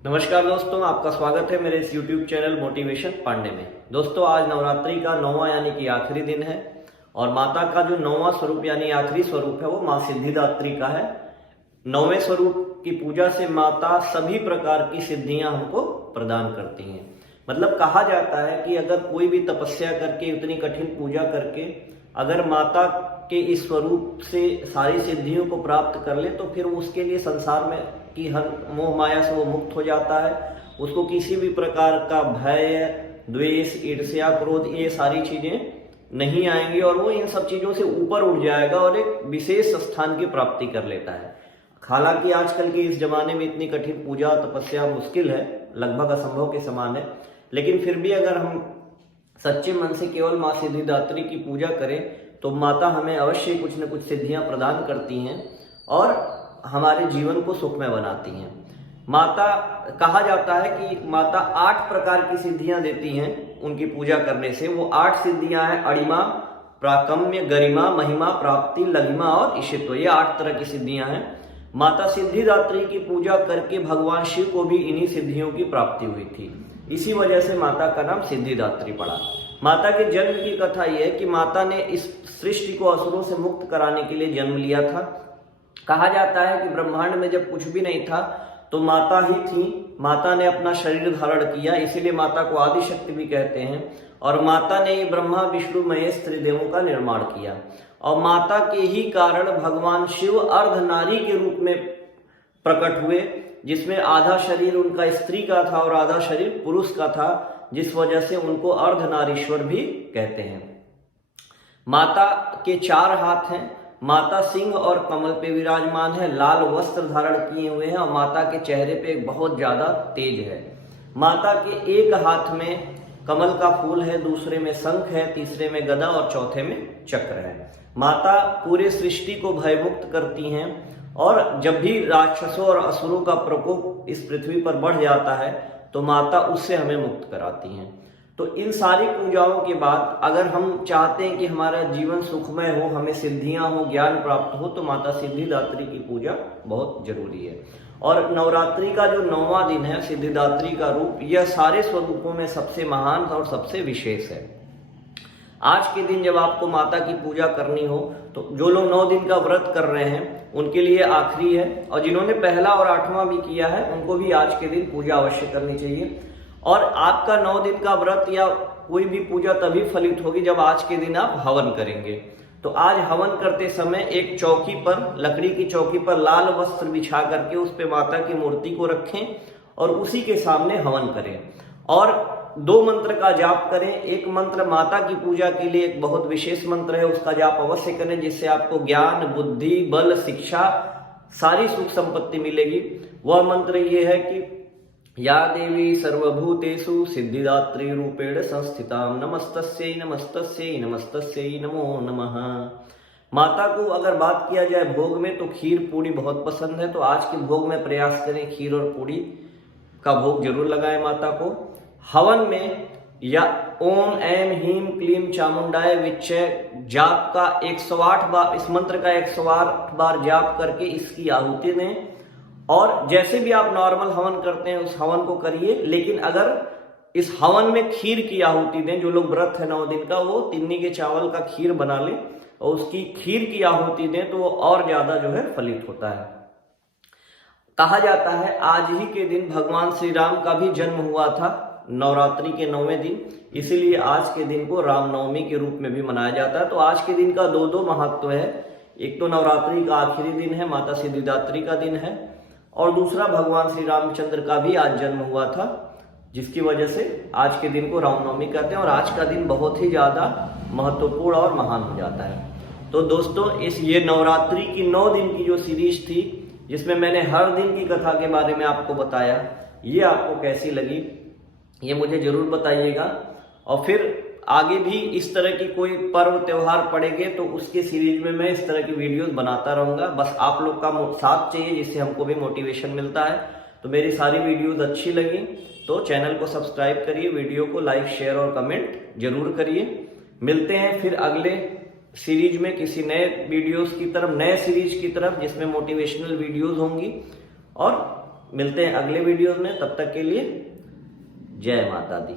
नमस्कार दोस्तों, आपका स्वागत है मेरे इस YouTube चैनल मोटिवेशन पांडे में। दोस्तों, आज नवरात्रि का 9वां यानी कि आखिरी दिन है और माता का जो 9वां स्वरूप यानी आखिरी स्वरूप है वो माँ सिद्धिदात्री का है। 9वें स्वरूप की पूजा से माता सभी प्रकार की सिद्धियां हमको प्रदान करती हैं। मतलब कहा जाता है कि अगर कोई भी तपस्या करके, इतनी कठिन पूजा करके अगर माता के इस स्वरूप से सारी सिद्धियों को प्राप्त कर ले तो फिर उसके लिए संसार में की हर मोह माया से वो मुक्त हो जाता है। उसको किसी भी प्रकार का भय, द्वेष, ईर्ष्या, क्रोध ये सारी चीजें नहीं आएंगी और वो इन सब चीजों से ऊपर उठ जाएगा और एक विशेष स्थान की प्राप्ति कर लेता है। हालांकि आजकल के इस जमाने में इतनी कठिन पूजा तपस्या मुश्किल है, लगभग असंभव के समान है, लेकिन फिर भी अगर हम सच्चे मन से केवल माँ सिद्धिदात्री की पूजा करें तो माता हमें अवश्य कुछ न कुछ सिद्धियां प्रदान करती हैं और हमारे जीवन को सुखमय बनाती हैं। माता कहा जाता है कि माता 8 प्रकार की सिद्धियां देती हैं उनकी पूजा करने से। वो 8 सिद्धियां हैं: अणिमा, प्राकम्य, गरिमा, महिमा, प्राप्ति, लघिमा और ईशित्व। ये 8 तरह की सिद्धियां हैं। माता सिद्धिदात्री की पूजा करके भगवान शिव को भी इन्हीं सिद्धियों की प्राप्ति हुई थी। इसी वजह से माता का नाम सिद्धिदात्री पड़ा। माता के जन्म की कथा यह है कि माता ने इस सृष्टि को असुरों से मुक्त कराने के लिए जन्म लिया था। कहा जाता है कि ब्रह्मांड में जब कुछ भी नहीं था तो माता ही थी। माता ने अपना शरीर धारण किया, इसीलिए माता को आदि शक्ति भी कहते हैं। और माता ने ये ब्रह्मा, विष्णु, महेश त्रिदेवों का निर्माण किया और माता के ही कारण भगवान शिव अर्धनारी के रूप में प्रकट हुए, जिसमें आधा शरीर उनका स्त्री का था और आधा शरीर पुरुष का था, जिस वजह से उनको अर्धनारीश्वर भी कहते हैं। माता के 4 हाथ हैं। माता सिंह और कमल पे विराजमान है, लाल वस्त्र धारण किए हुए हैं और माता के चेहरे पे एक बहुत ज्यादा तेज है। माता के एक हाथ में कमल का फूल है, दूसरे में शंख है, तीसरे में गदा और चौथे में चक्र है। माता पूरे सृष्टि को भयमुक्त करती हैं और जब भी राक्षसों और असुरों का प्रकोप इस पृथ्वी पर बढ़ जाता है तो माता उससे हमें मुक्त कराती हैं। तो इन सारी पूजाओं के बाद अगर हम चाहते हैं कि हमारा जीवन सुखमय हो, हमें सिद्धियां हो, ज्ञान प्राप्त हो, तो माता सिद्धिदात्री की पूजा बहुत जरूरी है। और नवरात्रि का जो 9वां दिन है, सिद्धिदात्री का रूप, यह सारे स्वरूपों में सबसे महान और सबसे विशेष है। आज के दिन जब आपको माता की पूजा करनी हो तो जो लोग 9 दिन का व्रत कर रहे हैं उनके लिए आखिरी है, और जिन्होंने पहला और 8वां भी किया है उनको भी आज के दिन पूजा अवश्य करनी चाहिए। और आपका 9 दिन का व्रत या कोई भी पूजा तभी फलित होगी जब आज के दिन आप हवन करेंगे। तो आज हवन करते समय एक चौकी पर, लकड़ी की चौकी पर लाल वस्त्र बिछा करके उस पे माता की मूर्ति को रखें और उसी के सामने हवन करें और 2 मंत्र का जाप करें। एक मंत्र माता की पूजा के लिए एक बहुत विशेष मंत्र है, उसका जाप अवश्य करें, जिससे आपको ज्ञान, बुद्धि, बल, शिक्षा, सारी सुख संपत्ति मिलेगी। वह मंत्र ये है कि या देवी सर्वभूतेषु सिद्धिदात्री रूपेण संस्थितां नमस्तस्यै नमस्तस्यै नमस्तस्यै नमो नमः। माता को अगर बात किया जाए भोग में तो खीर पूड़ी बहुत पसंद है, तो आज के भोग में प्रयास करें खीर और पूड़ी का भोग जरूर लगाएं माता को। हवन में या ओम ऐम ह्रीम क्लीम चामुंडाय विच्चय जाप का 108 बार, इस मंत्र का 108 बार जाप करके इसकी आहुति दें। और जैसे भी आप नॉर्मल हवन करते हैं उस हवन को करिए, लेकिन अगर इस हवन में खीर की आहुति दें, जो लोग व्रत है 9 दिन का वो तिन्नी के चावल का खीर बना लें और उसकी खीर की आहुति दें तो वो और ज्यादा जो है फलित होता है। कहा जाता है आज ही के दिन भगवान श्री राम का भी जन्म हुआ था, नवरात्रि के 9वें दिन, इसीलिए आज के दिन को रामनवमी के रूप में भी मनाया जाता है। तो आज के दिन का 2 महत्व है। एक तो नवरात्रि का आखिरी दिन है, माता सिद्धिदात्री का दिन है, और दूसरा भगवान श्री रामचंद्र का भी आज जन्म हुआ था, जिसकी वजह से आज के दिन को रामनवमी कहते हैं और आज का दिन बहुत ही ज्यादा महत्वपूर्ण और महान हो जाता है। तो दोस्तों, ये नवरात्रि की 9 दिन की जो सीरीज थी जिसमें मैंने हर दिन की कथा के बारे में आपको बताया, ये आपको कैसी लगी ये मुझे जरूर बताइएगा। और फिर आगे भी इस तरह की कोई पर्व त्योहार पड़ेंगे तो उसके सीरीज में मैं इस तरह की वीडियोस बनाता रहूंगा। बस आप लोग का साथ चाहिए, जिससे हमको भी मोटिवेशन मिलता है। तो मेरी सारी वीडियोस अच्छी लगी तो चैनल को सब्सक्राइब करिए, वीडियो को लाइक, शेयर और कमेंट जरूर करिए। मिलते हैं फिर अगले सीरीज में किसी नए वीडियोस की तरफ, नए सीरीज की तरफ, जिसमें मोटिवेशनल वीडियोस होंगी और मिलते हैं अगले वीडियो में, तब तक के लिए जय माता दी।